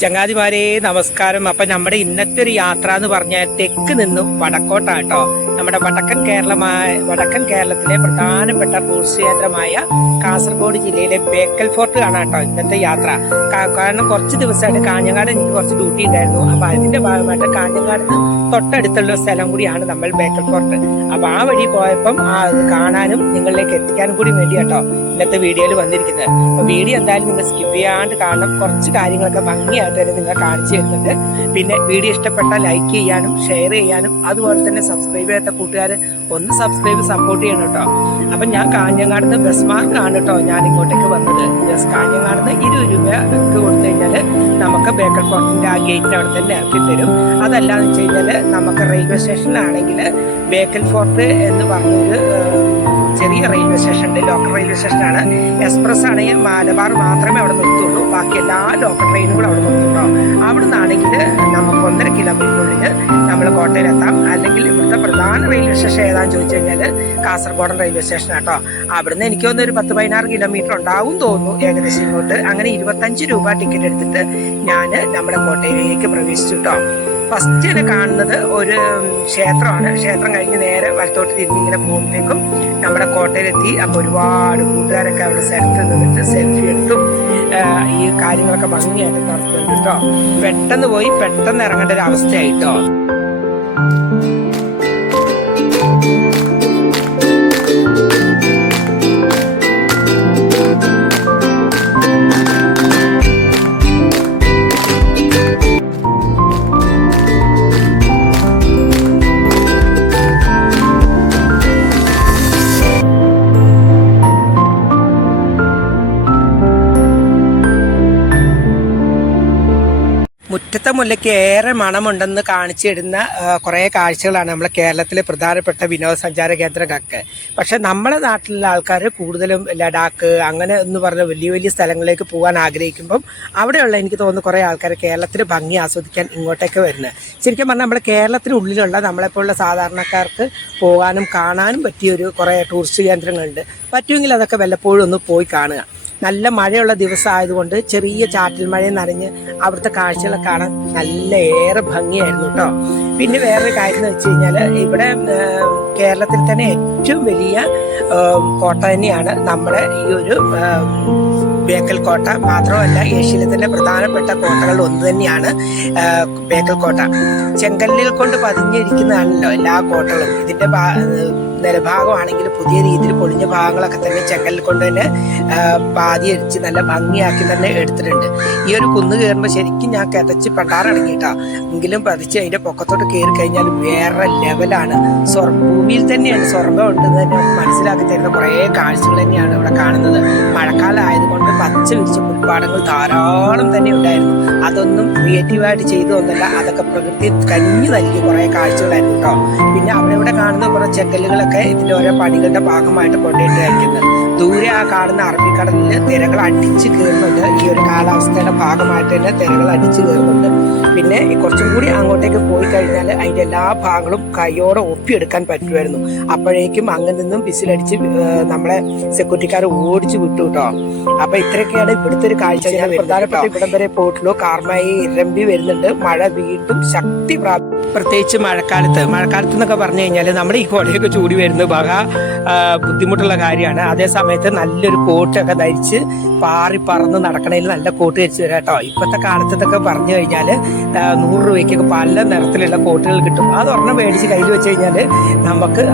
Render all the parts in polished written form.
ചങ്ങാതിമാരെ നമസ്കാരം. അപ്പൊ നമ്മുടെ ഇന്നത്തെ ഒരു യാത്ര എന്ന് പറഞ്ഞാൽ തെക്ക് നിന്നും വടക്കോട്ടാട്ടോ. നമ്മുടെ വടക്കൻ കേരളത്തിലെ പ്രധാനപ്പെട്ട ടൂറിസ്റ്റ് കേന്ദ്രമായ കാസർഗോഡ് ജില്ലയിലെ ബേക്കൽ ഫോർട്ട് കാണാട്ടോ ഇന്നത്തെ യാത്ര. കാരണം കുറച്ച് ദിവസമായിട്ട് കാഞ്ഞങ്ങാട് എനിക്ക് കുറച്ച് ഡ്യൂട്ടി ഉണ്ടായിരുന്നു. അപ്പൊ അതിന്റെ ഭാഗമായിട്ട് കാഞ്ഞങ്ങാട് തൊട്ടടുത്തുള്ള സ്ഥലം കൂടിയാണ് നമ്മൾ ബേക്കൽ ഫോർട്ട്. അപ്പൊ ആ വഴി പോയപ്പം അത് കാണാനും നിങ്ങളിലേക്ക് എത്തിക്കാനും കൂടി വേണ്ടിയാട്ടോ ഇന്നത്തെ വീഡിയോയിൽ വന്നിരിക്കുന്നത്. അപ്പൊ വീഡിയോ എന്തായാലും നിങ്ങൾ സ്കിപ്പ് ചെയ്യാണ്ട് കാണണം. കുറച്ച് കാര്യങ്ങളൊക്കെ ഭംഗിയായിട്ട് തന്നെ നിങ്ങൾ കാണിച്ചു തരുന്നുണ്ട്. പിന്നെ വീഡിയോ ഇഷ്ടപ്പെട്ടാൽ ലൈക്ക് ചെയ്യാനും ഷെയർ ചെയ്യാനും അതുപോലെ തന്നെ സബ്സ്ക്രൈബ് ചെയ്യാത്ത കൂട്ടുകാർ ഒന്ന് സബ്സ്ക്രൈബ് സപ്പോർട്ട് ചെയ്യണം കേട്ടോ. അപ്പൊ ഞാൻ കാഞ്ഞങ്ങാടുന്ന് ബസ് മാർഗമാണ് കേട്ടോ ഞാൻ ഇങ്ങോട്ടേക്ക് വന്നത്. കാഞ്ഞങ്ങാടുന്ന് 20 രൂപ കൊടുത്തു കഴിഞ്ഞാൽ നമുക്ക് ബേക്കൽ ഫോർട്ടിന്റെ ആ ഗേറ്റിന്റെ അവിടെ തന്നെ ഇറക്കി തരും. അതല്ലാന്ന് വെച്ച് കഴിഞ്ഞാൽ നമുക്ക് റെയിൽവേ സ്റ്റേഷനിലാണെങ്കിൽ ബേക്കൽ ഫോർട്ട് എന്ന് പറഞ്ഞൊരു ചെറിയ റെയിൽവേ സ്റ്റേഷൻ ഉണ്ട്. ലോക്കൽ റെയിൽവേ സ്റ്റേഷനാണ്. എക്സ്പ്രസ് ആണെങ്കിൽ മലബാർ മാത്രമേ അവിടെ നിർത്തുള്ളൂ. ബാക്കി എല്ലാ ലോക്കൽ ട്രെയിനും കൂടെ അവിടെ നിർത്തുള്ളൂ. അവിടെ നിന്നാണെങ്കിൽ നമുക്ക് 1.5 കിലോമീറ്ററിനുള്ളിൽ നമ്മൾ കോട്ടയിലെത്താം. അല്ലെങ്കിൽ ഇവിടുത്തെ പ്രധാന റെയിൽവേ സ്റ്റേഷൻ ഏതാണെന്ന് ചോദിച്ചു കഴിഞ്ഞാൽ കാസർഗോഡൻ റെയിൽവേ സ്റ്റേഷനാട്ടോ. അവിടുന്ന് എനിക്ക് തോന്നുന്നു ഒരു 10-16 കിലോമീറ്റർ ഉണ്ടാവും തോന്നുന്നു ഏകദേശം ഇങ്ങോട്ട്. അങ്ങനെ 25 രൂപ ടിക്കറ്റ് എടുത്തിട്ട് ഞാൻ നമ്മുടെ കോട്ടയിലേക്ക് പ്രവേശിച്ചു കേട്ടോ. ഫസ്റ്റ് തന്നെ കാണുന്നത് ഒരു ക്ഷേത്രമാണ്. ക്ഷേത്രം കഴിഞ്ഞ് നേരെ വലത്തോട്ട് തിരിഞ്ഞിങ്ങനെ പോകുമ്പോഴേക്കും നമ്മുടെ കോട്ടയിലെത്തി. അപ്പോൾ ഒരുപാട് കൂട്ടുകാരൊക്കെ അവിടെ സ്ഥലത്ത് നിന്നിട്ട് സെൽഫി എടുത്തും ഈ കാര്യങ്ങളൊക്കെ ഭംഗിയായിട്ട് നടത്തുന്നുണ്ട് കേട്ടോ. പെട്ടെന്ന് പോയി പെട്ടെന്ന് ഇറങ്ങേണ്ട ഒരു അവസ്ഥയായിട്ടോ. മുറ്റത്തെ മുല്ലയ്ക്ക് ഏറെ മണമുണ്ടെന്ന് കാണിച്ചിടുന്ന കുറേ കാഴ്ചകളാണ് നമ്മളെ കേരളത്തിലെ പ്രധാനപ്പെട്ട വിനോദസഞ്ചാര കേന്ദ്രങ്ങളൊക്കെ. പക്ഷെ നമ്മുടെ നാട്ടിലുള്ള ആൾക്കാർ കൂടുതലും ലഡാക്ക് അങ്ങനെ എന്ന് പറഞ്ഞ വലിയ വലിയ സ്ഥലങ്ങളിലേക്ക് പോകാൻ ആഗ്രഹിക്കുമ്പം അവിടെയുള്ള എനിക്ക് തോന്നുന്നു കുറേ ആൾക്കാർ കേരളത്തിന് ഭംഗി ആസ്വദിക്കാൻ ഇങ്ങോട്ടേക്ക് വരുന്നത്. ശരിക്കും പറഞ്ഞാൽ നമ്മുടെ കേരളത്തിനുള്ളിലുള്ള നമ്മളെപ്പോലുള്ള സാധാരണക്കാർക്ക് പോകാനും കാണാനും പറ്റിയൊരു കുറേ ടൂറിസ്റ്റ് കേന്ദ്രങ്ങളുണ്ട്. പറ്റുമെങ്കിൽ അതൊക്കെ വല്ലപ്പോഴും ഒന്ന് പോയി കാണുക. നല്ല മഴയുള്ള ദിവസം ആയതുകൊണ്ട് ചെറിയ ചാറ്റൽ മഴ നനഞ്ഞ് അവിടുത്തെ കാഴ്ചകളെ കാണാൻ നല്ല ഏറെ ഭംഗിയായിരുന്നു കേട്ടോ. പിന്നെ വേറൊരു കാര്യം എന്ന് വെച്ച് കഴിഞ്ഞാൽ ഇവിടെ കേരളത്തിൽ തന്നെ ഏറ്റവും വലിയ കോട്ട തന്നെയാണ് നമ്മുടെ ഈ ഒരു ബേക്കൽ കോട്ട. മാത്രമല്ല ഏഷ്യയിലെ തന്നെ പ്രധാനപ്പെട്ട കോട്ടകളിൽ ഒന്ന് തന്നെയാണ് ബേക്കൽ കോട്ട. ചെങ്കല്ലിൽ കൊണ്ട് പതിഞ്ഞിരിക്കുന്നതാണല്ലോ എല്ലാ കോട്ടകളും. ഇതിന്റെ നിലഭാഗമാണെങ്കിൽ പുതിയ രീതിയിൽ പൊളിഞ്ഞ ഭാഗങ്ങളൊക്കെ തന്നെ ചെങ്കല്ലിൽ കൊണ്ട് തന്നെ പാതി അടിച്ച് നല്ല ഭംഗിയാക്കി തന്നെ എടുത്തിട്ടുണ്ട്. ഈ ഒരു കുന്ന് കയറുമ്പോൾ ശരിക്കും ഞാൻ കിതച്ച് പണ്ടാറടങ്ങിയിട്ടാ. എങ്കിലും പതിച്ച് അതിന്റെ പൊക്കത്തോട്ട് കയറി കഴിഞ്ഞാൽ വേറെ ലെവലാണ്. ഭൂമിയിൽ തന്നെയാണ് സ്വർഗം ഉണ്ടെന്ന് തന്നെ മനസ്സിലാക്കി തരുന്ന കുറേ കാഴ്ചകൾ തന്നെയാണ് ഇവിടെ കാണുന്നത്. മഴക്കാലം ആയതുകൊണ്ട് പച്ച വിരിച്ച പുൽപ്പാടങ്ങൾ ധാരാളം തന്നെ ഉണ്ടായിരുന്നു. അതൊന്നും ക്രിയേറ്റീവായിട്ട് ചെയ്തതൊന്നല്ല, അതൊക്കെ പ്രകൃതി കനിഞ്ഞു നൽകിയ കുറേ കാഴ്ചകളായിരുന്നു കേട്ടോ. പിന്നെ അവിടെ ഇവിടെ കാണുന്ന കുറേ ചെങ്കല്ലുകളൊക്കെ ഇതിന്റെ ഓരോ പണികളുടെ ഭാഗമായിട്ട് കൊണ്ടുപോയിട്ട് അയക്കുന്നത്. ദൂരെ ആ കാണുന്ന അറബിക്കടലിൽ തിരകൾ അടിച്ച് കയറുന്നുണ്ട്. ഈ ഒരു കാലാവസ്ഥയുടെ ഭാഗമായിട്ട് തന്നെ തിരകൾ അടിച്ച് കയറുന്നുണ്ട്. പിന്നെ കുറച്ചും കൂടി അങ്ങോട്ടേക്ക് പോയി കഴിഞ്ഞാൽ അതിന്റെ എല്ലാ ഭാഗങ്ങളും കൈയോടെ ഒപ്പിയെടുക്കാൻ പറ്റുമായിരുന്നു. അപ്പോഴേക്കും അങ്ങനെ നിന്നും വിസിലടിച്ച് നമ്മളെ സെക്യൂരിറ്റിക്കാർ ഓടിച്ചു വിട്ടു കേട്ടോ. അപ്പൊ ഇത്രയൊക്കെയാണ് ഇവിടുത്തെ ഒരു കാഴ്ച. ഞാൻ പ്രധാനപ്പെട്ട ഇവിടം വരെ പോയിട്ടുള്ളൂ. കാർമായി ഇരമ്പി വരുന്നുണ്ട്. മഴ വീണ്ടും ശക്തി പ്രത്യേകിച്ച് മഴക്കാലത്ത് എന്നൊക്കെ പറഞ്ഞു കഴിഞ്ഞാൽ നമ്മുടെ ഈ കോടയൊക്കെ ചൂടി വരുന്നത് ബുദ്ധിമുട്ടുള്ള കാര്യമാണ്. അതേ സമയത്ത് നല്ലൊരു കോട്ടൊക്കെ ധരിച്ച് പാറി പറന്ന് നടക്കണേൽ നല്ല കോട്ട് ധരിച്ച് വരാം കേട്ടോ. ഇപ്പോഴത്തെ കാലത്തൊക്കെ പറഞ്ഞു കഴിഞ്ഞാൽ 100 രൂപയ്ക്കൊക്കെ പല നിറത്തിലുള്ള കോട്ടുകൾ കിട്ടും. അതൊരെണ്ണം മേടിച്ച് കയ്യിൽ വെച്ച് കഴിഞ്ഞാൽ നമുക്ക്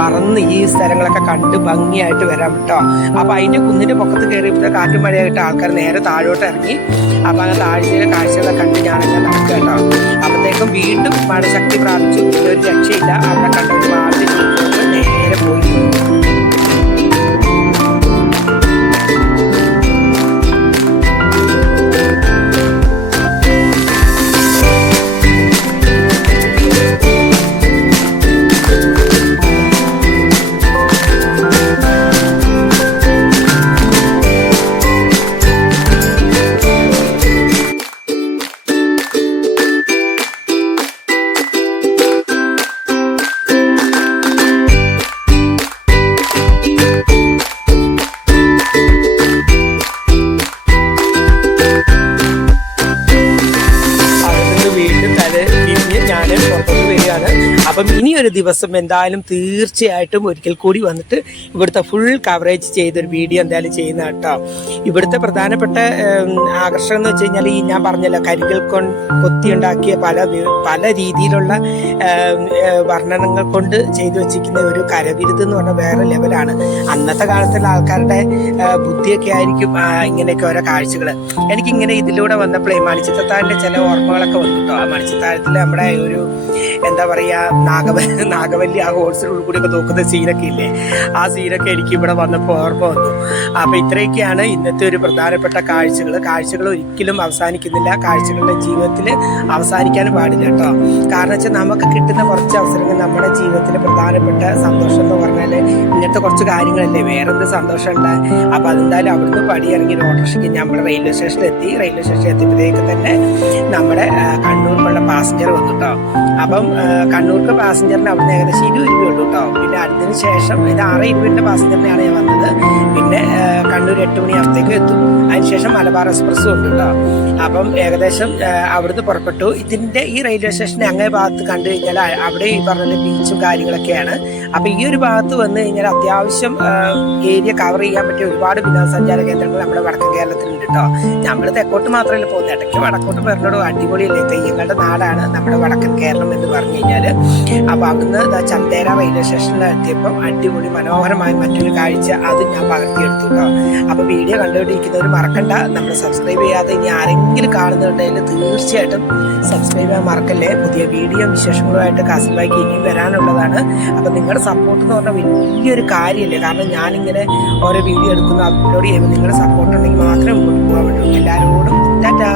പറന്ന് ഈ സ്ഥലങ്ങളൊക്കെ കണ്ട് ഭംഗിയായിട്ട് വരാം കേട്ടോ. അപ്പൊ അതിന്റെ കുന്നിന്റെ പൊക്കത്ത് കയറിയപ്പോൾ കാറ്റും മഴയായിട്ട് ആൾക്കാർ നേരെ താഴോട്ട് ഇറങ്ങി. അപ്പൊ അങ്ങനെ താഴ്ചയിലെ കാഴ്ചകളൊക്കെ കണ്ട് ഞാനങ്ങനെ നടക്കുക കേട്ടോ. അപ്പോഴത്തേക്കും വീണ്ടും മഴ ശക്തി പ്രാപിച്ചു. ഒരു രക്ഷയില്ല. അവിടെ കണ്ട ഒരുപാട് നേരെ പോയി. അപ്പം ഇനിയൊരു ദിവസം എന്തായാലും തീർച്ചയായിട്ടും ഒരിക്കൽ കൂടി വന്നിട്ട് ഇവിടുത്തെ ഫുൾ കവറേജ് ചെയ്തൊരു വീഡിയോ എന്തായാലും ചെയ്യുന്ന കേട്ടോ. ഇവിടുത്തെ പ്രധാനപ്പെട്ട ആകർഷണം എന്ന് വെച്ച് കഴിഞ്ഞാൽ ഈ ഞാൻ പറഞ്ഞല്ലോ കരികൾ കൊത്തിയുണ്ടാക്കിയ പല രീതിയിലുള്ള വർണ്ണനങ്ങൾ കൊണ്ട് ചെയ്തു വെച്ചിരിക്കുന്ന ഒരു കരവിരുത് എന്ന് പറഞ്ഞാൽ വേറെ ലെവലാണ്. അന്നത്തെ കാലത്തുള്ള ആൾക്കാരുടെ ബുദ്ധിയൊക്കെ ആയിരിക്കും ഇങ്ങനെയൊക്കെ ഓരോ കാഴ്ചകൾ. എനിക്കിങ്ങനെ ഇതിലൂടെ വന്നപ്പോഴേ മണിച്ചിത്രത്താഴിൻ്റെ ചില ഓർമ്മകളൊക്കെ വന്നിട്ടോ. ആ മണിച്ചിത്രത്താഴത്തിൽ നമ്മുടെ ഒരു എന്താ പറയുക നാഗവല്ലി ആ ഹോൾസിനുള്ളിൽ കൂടിയൊക്കെ നോക്കുന്ന സീനൊക്കെ ഇല്ലേ, ആ സീനൊക്കെ എനിക്ക് ഇവിടെ വന്നപ്പോൾ ഓർമ്മ വന്നു. അപ്പോൾ ഇത്രയൊക്കെയാണ് ഇന്നത്തെ ഒരു പ്രധാനപ്പെട്ട കാഴ്ചകൾ ഒരിക്കലും അവസാനിക്കുന്നില്ല. കാഴ്ചകളുടെ ജീവിതത്തിൽ അവസാനിക്കാനും പാടില്ല കേട്ടോ. കാരണം വെച്ചാൽ നമുക്ക് കിട്ടുന്ന കുറച്ച് അവസരങ്ങൾ നമ്മുടെ ജീവിതത്തിൽ പ്രധാനപ്പെട്ട സന്തോഷം എന്ന് പറഞ്ഞാൽ ഇങ്ങനത്തെ കുറച്ച് കാര്യങ്ങളല്ലേ, വേറെന്ത് സന്തോഷമുണ്ട്. അപ്പോൾ അതെന്തായാലും അവിടുന്ന് പടിയിറങ്ങി ഓട്ടോറിക്ഷയ്ക്ക് നമ്മൾ റെയിൽവേ സ്റ്റേഷനിൽ എത്തിയപ്പോഴത്തേക്ക് തന്നെ നമ്മുടെ കണ്ണൂർക്കുള്ള പാസഞ്ചർ വന്നു കേട്ടോ. അപ്പം കണ്ണൂർക്ക് പാസഞ്ചറിന് അവിടുന്ന് ഏകദേശം 20 രൂപയുള്ളൂ കേട്ടോ. പിന്നെ അതിന് ശേഷം ഇത് 6:20 പാസഞ്ചറിനാണ് ഞാൻ വന്നത്. പിന്നെ കണ്ണൂർ 8 മണിയാകുമ്പോഴത്തേക്ക് എത്തും. അതിനുശേഷം മലബാർ എക്സ്പ്രസ്സും ഉണ്ട് കേട്ടോ. അപ്പം ഏകദേശം അവിടുന്ന് പുറപ്പെട്ടു. ഇതിൻ്റെ ഈ റെയിൽവേ സ്റ്റേഷൻ്റെ അങ്ങേ ഭാഗത്ത് കണ്ടു കഴിഞ്ഞാൽ അവിടെ ഈ പറഞ്ഞ ബീച്ചും കാര്യങ്ങളൊക്കെയാണ്. അപ്പം ഈ ഒരു ഭാഗത്ത് വന്നു കഴിഞ്ഞാൽ അത്യാവശ്യം ഏരിയ കവർ ചെയ്യാൻ പറ്റിയ ഒരുപാട് വിനോദസഞ്ചാര കേന്ദ്രങ്ങൾ നമ്മുടെ വടക്കൻ കേരളത്തിലുണ്ട് കേട്ടോ. നമ്മൾ തെക്കോട്ട് മാത്രമല്ല പോകുന്നത്, ഇടയ്ക്ക് വടക്കോട്ട് വരുന്നതോ അടിപൊളിയല്ലേ. തെയ്യങ്ങളുടെ നാടാണ് നമ്മുടെ വടക്കൻ കേരളം എന്ന് പറഞ്ഞു കഴിഞ്ഞാൽ. അപ്പോൾ അവിടുന്ന് ചന്തേര റെയിൽവേ സ്റ്റേഷനിൽ എത്തിയപ്പം അടിപൊളി മനോഹരമായ മറ്റൊരു കാഴ്ച അത് ഞാൻ പകർത്തിയെടുത്തു കേട്ടോ. അപ്പോൾ വീഡിയോ കണ്ടുകൊണ്ടിരിക്കുന്നവർ മറക്കണ്ട, നമ്മൾ സബ്സ്ക്രൈബ് ചെയ്യാതെ ഇനി ആരെങ്കിലും കാണുന്നുണ്ടെങ്കിൽ തീർച്ചയായിട്ടും സബ്സ്ക്രൈബ് ചെയ്യാൻ മറക്കല്ലേ. പുതിയ വീഡിയോ വിശേഷങ്ങളുമായിട്ട് കാസിൽബായിക്ക് ഇനിയും വരാനുള്ളതാണ്. അപ്പം നിങ്ങളുടെ സപ്പോർട്ട് എന്ന് പറഞ്ഞാൽ വലിയൊരു കാര്യമല്ലേ. കാരണം ഞാനിങ്ങനെ ഓരോ വീഡിയോ എടുക്കുന്നു, അപ്ലോഡ് ചെയ്യുമ്പോൾ നിങ്ങളുടെ സപ്പോർട്ട് ഉണ്ടെങ്കിൽ മാത്രമേ മുന്നോട്ട് പോകാൻ പറ്റുള്ളൂ. എല്ലാവരോടും ടാറ്റാ.